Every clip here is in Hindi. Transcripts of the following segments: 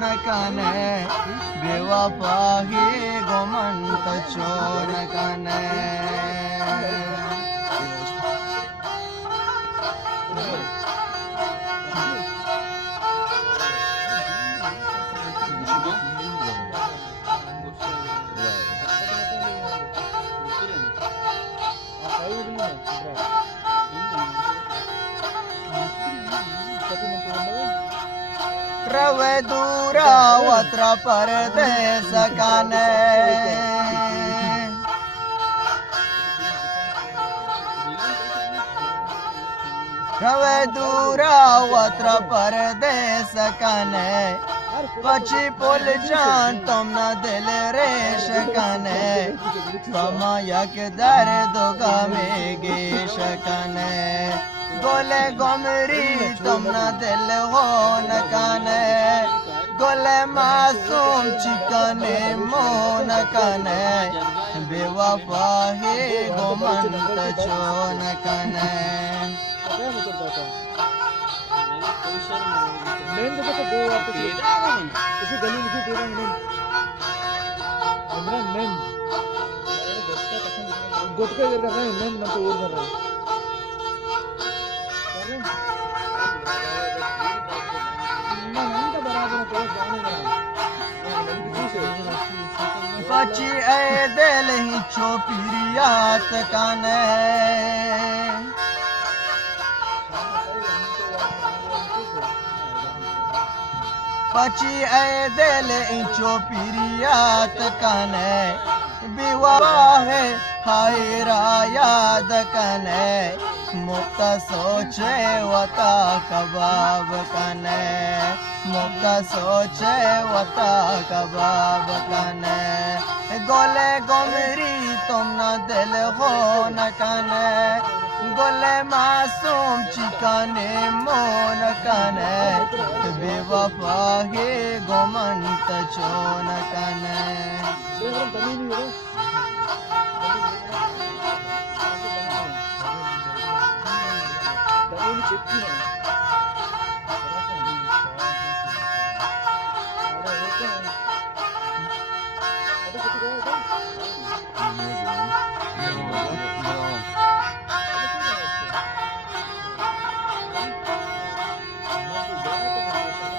न कने बेवफा ही गोमंत चो न कने रवे दूरा वत्र परदेस कने रवे दूरा वत्र परदेस कने पची पुल जान तुम न दिल रेश कने कमायक दर्द गमेगे शकने गोले गोमरी तुम न दिल हो न कने गोले मासूम चिकने मोन कने बेवफा ही गोमंत चो न कने मेन देखो तो दो आपको इसी गली में दे रहा हूं मेन गुटका कर रहा है मेन ना तो और कर रहा है पची ए दिल ही चोपिरियात कने पची ए दिल ही चोपिरियात कने विवाह हाय याद कने मुक्त सोचे वता कबाब कने मुक्त सोचे वता कबाब कने गोले गोमरी तुम न दिल हो न कने गोले मासूम चिकने मोन कने बेवफा ही गोमंत चो न कने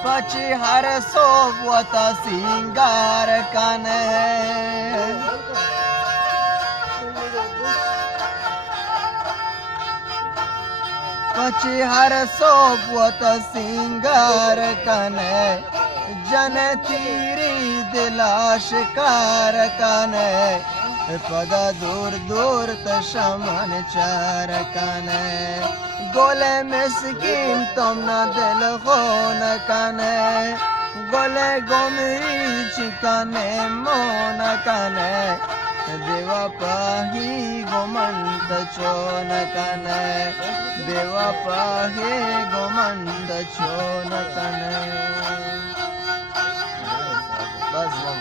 पची हर सोवत सिंगार कने पची हर सोवत सिंगार कने जन तीरी दिलाशिकार कने पद दूर दूर तशमन चार कने गोले मिस्कीन तुम न दिल हो न कने गोले गोमरी चिकने मोन कने बेवफा ही गोमंत चो न कने बेवफा ही गोमंत चो न कने बस